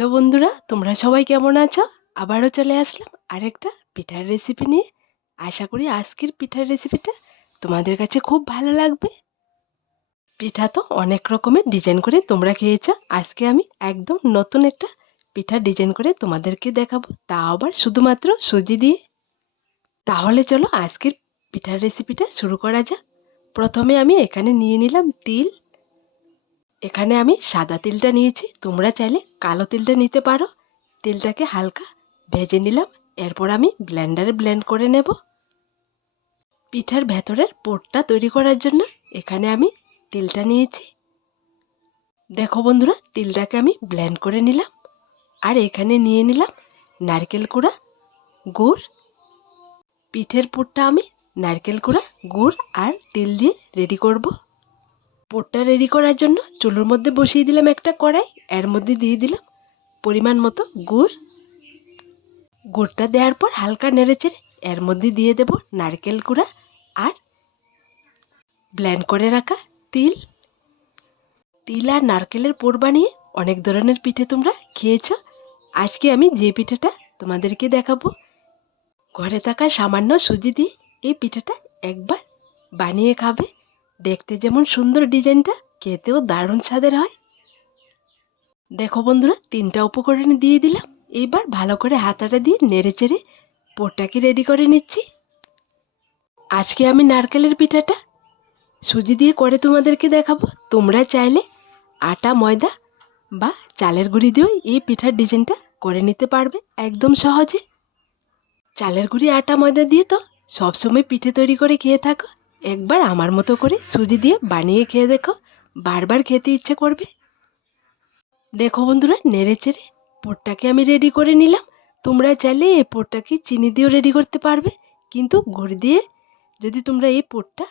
Hello বন্ধুরা, তোমরা সবাই কেমন আছো? আবারও চলে আসলাম আরেকটা পিঠার রেসিপি নিয়ে। আশা করি আজকের পিঠার রেসিপিটা তোমাদের কাছে খুব ভালো লাগবে। পিঠা তো অনেক রকমের ডিজাইন করে তোমরা খেয়েছো। আজকে আমি একদম নতুন একটা পিঠা ডিজাইন করে তোমাদেরকে দেখাবো। তা আবার শুধুমাত্র সুজি দিয়ে। তাহলে চলো আজকের পিঠার রেসিপিটা শুরু করা যাক। প্রথমে আমি এখানে নিয়ে নিলাম তিল। এখানে আমি সাদা তিলটা নিয়েছি। তোমরা চাইলে কালো তিলটা নিতে পারো। তিলটাকে হালকা ভেজে নিলাম। এরপর আমি ব্লেন্ডারে ব্লেন্ড করে নেব। পিঠার ভেতরের পোটটা তৈরি করার জন্য এখানে আমি তিলটা নিয়েছি। দেখো বন্ধুরা, তিলটাকে আমি ব্লেন্ড করে নিলাম। আর এখানে নিয়ে নিলাম নারকেল কুড়া, গুড়। পিঠের পুরটা আমি নারকেল কুড়া, গুড় আর তিল দিয়ে রেডি করব। পোটটা রেডি করার জন্য চুলোর মধ্যে বসিয়ে দিলাম একটা কড়াই, এর মধ্যে দিয়ে দিলাম পরিমাণ মতো গুড়। গুড়টা দেওয়ার পর হালকা নেড়েচেড়ে এর মধ্যে দিয়ে দেব নারকেল গুঁড়া আর ব্ল্যান্ড করে রাখা তিল। তিল আর নারকেলের পোর বানিয়ে অনেক ধরনের পিঠে তোমরা খেয়েছ। আজকে আমি যে পিঠেটা তোমাদেরকে দেখাবো, ঘরে থাকা সামান্য সুজি দিয়ে এই পিঠেটা একবার বানিয়ে খাবে। দেখতে যেমন সুন্দর ডিজাইনটা, খেতেও দারুণ স্বাদের হয়। দেখো বন্ধুরা, তিনটা উপকরণ দিয়ে দিলাম। এইবার ভালো করে হাতাটা দিয়ে নেড়ে চেড়ে পোরটাকে রেডি করে নিচ্ছি। আজকে আমি নারকেলের পিঠাটা সুজি দিয়ে করে তোমাদেরকে দেখাবো। তোমরা চাইলে আটা, ময়দা বা চালের গুঁড়ি দিয়েও এই পিঠার ডিজাইনটা করে নিতে পারবে একদম সহজে। চালের গুঁড়ি, আটা, ময়দা দিয়ে তো সবসময় পিঠে তৈরি করে খেয়ে থাকো। একবার আমার মতো করে সুজি দিয়ে বানিয়ে খেয়ে দেখো। বারবার খেতে ইচ্ছে করবে। দেখো বন্ধুরা, নেড়ে চেড়ে পোটটাকে আমি রেডি করে নিলাম। তোমরা চাইলে এই পোটটাকে চিনি দিয়েও রেডি করতে পারবে। কিন্তু গুড় দিয়ে যদি তোমরা এই পোটটা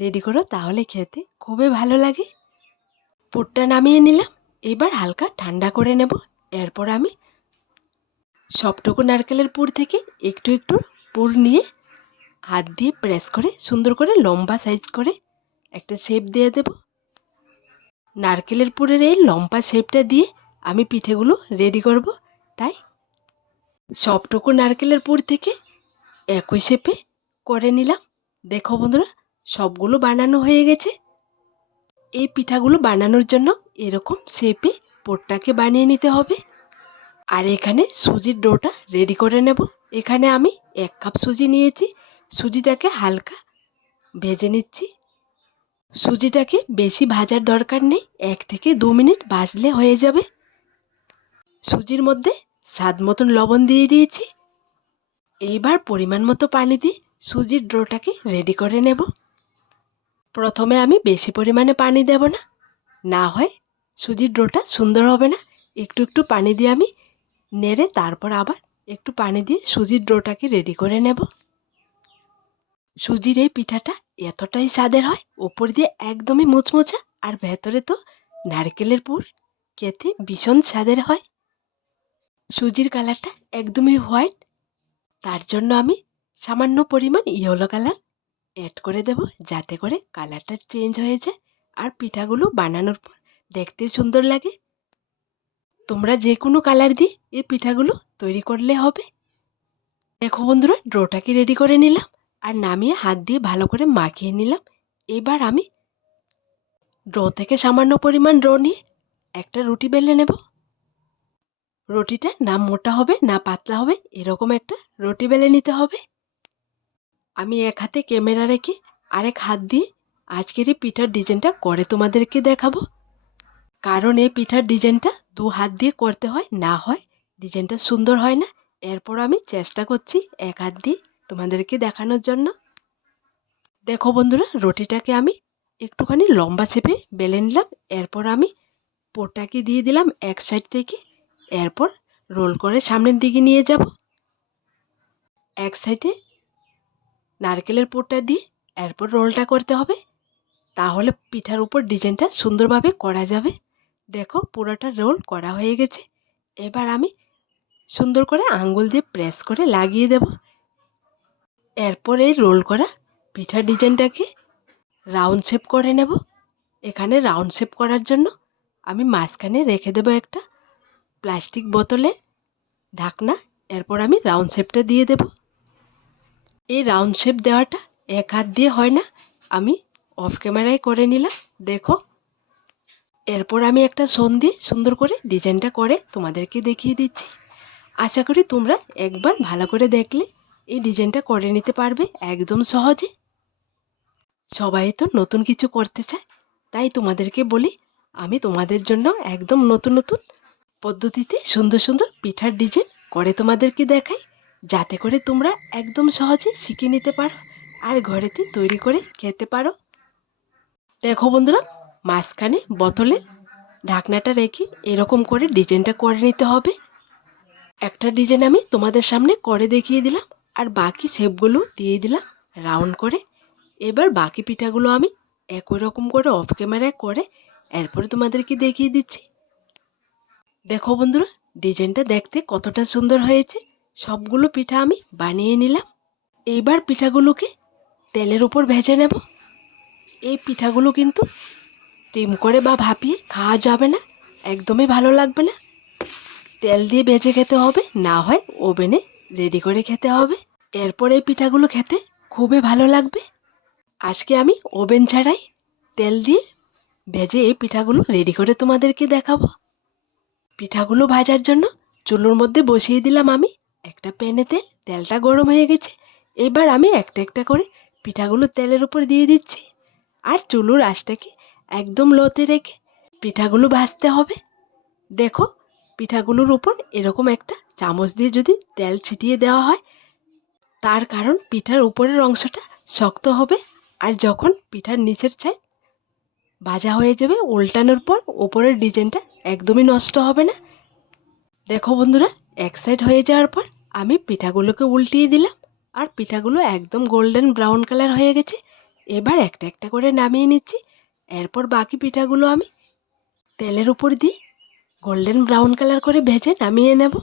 রেডি করো, তাহলে খেতে খুবই ভালো লাগে। পোটটা নামিয়ে নিলাম। এবার হালকা ঠান্ডা করে নেব। এরপর আমি সবটুকু নারকেলের পুর থেকে একটু একটু পুর নিয়ে হাত দিয়ে প্রেস করে, সুন্দর করে লম্বা সাইজ করে একটা শেপ দিয়ে দেব। নারকেলের পুরের এই লম্বা শেপটা দিয়ে আমি পিঠেগুলো রেডি করব। তাই সবটুকু নারকেলের পুর থেকে একই শেপে করে নিলাম। দেখো বন্ধুরা, সবগুলো বানানো হয়ে গেছে। এই পিঠাগুলো বানানোর জন্য এরকম শেপে পোরটাকে বানিয়ে নিতে হবে। আর এখানে সুজির ডোটা রেডি করে নেব। এখানে আমি এক কাপ সুজি নিয়েছি। সুজিটাকে হালকা ভেজে নিচ্ছি। সুজিটাকে বেশি ভাজার দরকার নেই, এক থেকে দু মিনিট ভাজলে হয়ে যাবে। সুজির মধ্যে স্বাদ মতন লবণ দিয়ে দিয়েছি। এইবার পরিমাণ মতো পানি দিয়ে সুজির ড্রোটাকে রেডি করে নেব। প্রথমে আমি বেশি পরিমাণে পানি দেব না না হয় সুজির ড্রোটা সুন্দর হবে না। একটু একটু পানি দিয়ে আমি নেড়ে তারপর আবার একটু পানি দিয়ে সুজির ড্রোটাকে রেডি করে নেব। সুজির এই পিঠাটা এতটাই স্বাদের হয়, ওপর দিয়ে একদমই মুচমোচা, আর ভেতরে তো নারকেলের পুর। খেতে ভীষণ স্বাদের হয়। সুজির কালারটা একদমই হোয়াইট। তার জন্য আমি সামান্য পরিমাণ ইয়েলো কালার অ্যাড করে দেব, যাতে করে কালারটা চেঞ্জ হয়ে যায় আর পিঠাগুলো বানানোর পর দেখতে সুন্দর লাগে। তোমরা যে কোনো কালার দিয়ে এই পিঠাগুলো তৈরি করলে হবে। দেখো বন্ধুরা ড্রোটাকে রেডি করে নিলাম? আর নামিয়ে হাত দিয়ে ভালো করে মাখিয়ে নিলাম। এবার আমি ড্র থেকে সামান্য পরিমাণ ড্র নিয়ে একটা রুটি বেলে নেব। রুটিটা না মোটা হবে, না পাতলা হবে, এরকম একটা রুটি বেলে নিতে হবে। আমি এক হাতে ক্যামেরা রেখে আরেক হাত দিয়ে আজকের এই পিঠার ডিজাইনটা করে তোমাদেরকে দেখাবো। কারণ এই পিঠার ডিজাইনটা দু হাত দিয়ে করতে হয়, না হয় ডিজাইনটা সুন্দর হয় না। এরপর আমি চেষ্টা করছি এক হাত দিয়ে তোমাদেরকে দেখানোর জন্য। দেখো বন্ধুরা, রুটিটাকে আমি একটুখানি লম্বা চেপে বেলে নিলাম। এরপর আমি পোরটাকে দিয়ে দিলাম এক সাইড থেকে। এরপর রোল করে সামনের দিকে নিয়ে যাব। এক সাইডে নারকেলের পোরটা দিয়ে এরপর রোলটা করতে হবে। তাহলে পিঠার উপর ডিজাইনটা সুন্দরভাবে করা যাবে। দেখো, পুরোটা রোল করা হয়ে গেছে। এবার আমি সুন্দর করে আঙ্গুল দিয়ে প্রেস করে লাগিয়ে দেব। এরপর এই রোল করা পিঠার ডিজাইনটাকে রাউন্ড শেপ করে নেব। এখানে রাউন্ড শেপ করার জন্য আমি মাঝখানে রেখে দেব একটা প্লাস্টিক বোতলে ঢাকনা, এরপর আমি রাউন্ড শেপটা দিয়ে দেব। এই রাউন্ড শেপ দেওয়াটা এক হাত দিয়ে হয় না, আমি অফ ক্যামেরায় করে নিলাম, দেখো। এরপর আমি একটা সোন দিয়ে সুন্দর করে ডিজাইনটা করে তোমাদেরকে দেখিয়ে দিচ্ছি। আশা করি তোমরা একবার ভালো করে দেখলে এই ডিজাইনটা করে নিতে পারবে একদম সহজে। সবাই তো নতুন কিছু করতে চায়, তাই তোমাদেরকে বলি, আমি তোমাদের জন্য একদম নতুন নতুন পদ্ধতিতে সুন্দর সুন্দর পিঠার ডিজাইন করে তোমাদেরকে দেখাই, যাতে করে তোমরা একদম সহজে শিখে নিতে পারো আর ঘরেতে তৈরি করে খেতে পারো। দেখো বন্ধুরা, মাঝখানে বোতলের ঢাকনাটা রেখে এরকম করে ডিজাইনটা করে নিতে হবে। একটা ডিজাইন আমি তোমাদের সামনে করে দেখিয়ে দিলাম। আর বাকি শেপগুলো দিয়ে দিলাম রাউন্ড করে। এবার বাকি পিঠাগুলো আমি একই রকম করে অফ ক্যামেরায় করে এরপরে তোমাদেরকে দেখিয়ে দিচ্ছি। দেখো বন্ধুরা, ডিজাইনটা দেখতে কতটা সুন্দর হয়েছে। সবগুলো পিঠা আমি বানিয়ে নিলাম। এইবার পিঠাগুলোকে তেলের উপর ভেজে নেব। এই পিঠাগুলো কিন্তু স্টিম করে বা ভাপিয়ে খাওয়া যাবে না, একদমই ভালো লাগবে না। তেল দিয়ে ভেজে খেতে হবে, না হয় ওভেনে রেডি করে খেতে হবে। এরপর এই পিঠাগুলো খেতে খুবই ভালো লাগবে। আজকে আমি ওভেন ছাড়াই তেল দিয়ে ভেজে এই পিঠাগুলো রেডি করে তোমাদেরকে দেখাবো। পিঠাগুলো ভাজার জন্য চুলোর মধ্যে বসিয়ে দিলাম আমি একটা প্যানে তেল, তেলটা গরম হয়ে গেছে। এবার আমি একটা একটা করে পিঠাগুলো তেলের উপর দিয়ে দিচ্ছি আর চুলোর আঁচটাকে একদম লোতে রেখে পিঠাগুলো ভাজতে হবে। দেখো, পিঠাগুলোর উপর এরকম একটা চামচ দিয়ে যদি তেল ছিটিয়ে দেওয়া হয় তার কারণ পিঠার উপরের অংশটা শক্ত হবে আর যখন পিঠার নিচের সাইড ভাজা হয়ে যাবে, উল্টানোর পর ওপরের ডিজাইনটা একদমই নষ্ট হবে না। দেখো বন্ধুরা, এক সাইড হয়ে যাওয়ার পর আমি পিঠাগুলোকে উল্টিয়ে দিলাম আর পিঠাগুলো একদম গোল্ডেন ব্রাউন কালার হয়ে গেছে। এবার একটা একটা করে নামিয়ে নিচ্ছি। এরপর বাকি পিঠাগুলো আমি তেলের উপর দিয়ে গোল্ডেন ব্রাউন কালার করে ভেজে নামিয়ে নেব।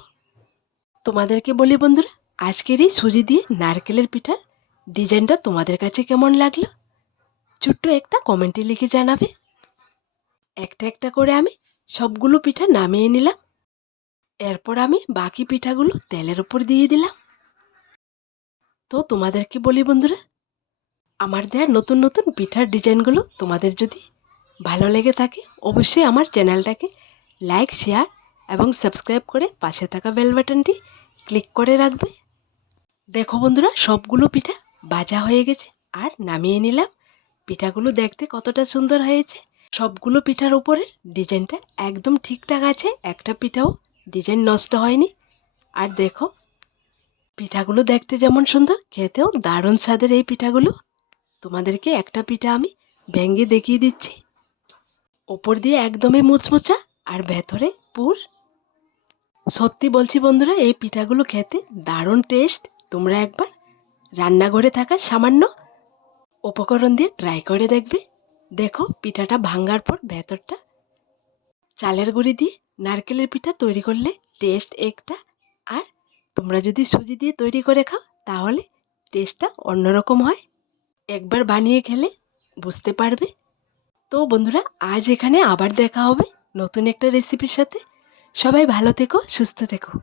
তোমাদেরকে বলি বন্ধুরা আজকের এই সুজি দিয়ে নারকেলের পিঠার ডিজাইনটা তোমাদের কাছে কেমন লাগল? ছোট্ট একটা কমেন্টে লিখে জানাবে। একটা একটা করে আমি সবগুলো পিঠা নামিয়ে নিলাম। এরপর আমি বাকি পিঠাগুলো তেলের উপর দিয়ে দিলাম। তো তোমাদেরকে বলি বন্ধুরা? আমার দেওয়া নতুন নতুন পিঠার ডিজাইনগুলো তোমাদের যদি ভালো লেগে থাকে, অবশ্যই আমার চ্যানেলটাকে লাইক, শেয়ার এবং সাবস্ক্রাইব করে পাশে থাকা বেল বাটনটি ক্লিক করে রাখবে। দেখো বন্ধুরা, সবগুলো পিঠা ভাজা হয়ে গেছে আর নামিয়ে নিলাম। পিঠাগুলো দেখতে কতটা সুন্দর হয়েছে। সবগুলো পিঠার উপরের ডিজাইনটা একদম ঠিকঠাক আছে, একটা পিঠাও ডিজাইন নষ্ট হয়নি। আর দেখো, পিঠাগুলো দেখতে যেমন সুন্দর, খেতেও দারুণ স্বাদের এই পিঠাগুলো। তোমাদেরকে একটা পিঠা আমি ভেঙে দেখিয়ে দিচ্ছি। ওপর দিয়ে একদমই মুচমুচা আর ভেতরে পুর। সত্যি বলছি বন্ধুরা, এই পিঠাগুলো খেতে দারুণ টেস্ট। তোমরা একবার রান্নাঘরে থাকা সামান্য উপকরণ দিয়ে ট্রাই করে দেখবে। দেখো, পিঠাটা ভাঙার পর ভেতরটা চালের গুঁড়ি দিয়ে নারকেলের পিঠা তৈরি করলে টেস্ট একটা। আর তোমরা যদি সুজি দিয়ে তৈরি করে খাও, তাহলে টেস্টটা অন্যরকম হয়। একবার বানিয়ে খেলে বুঝতে পারবে। তো বন্ধুরা, আজ এখানে আবার দেখা হবে নতুন একটা রেসিপির সাথে। সবাই ভালো থেকো, সুস্থ থেকো।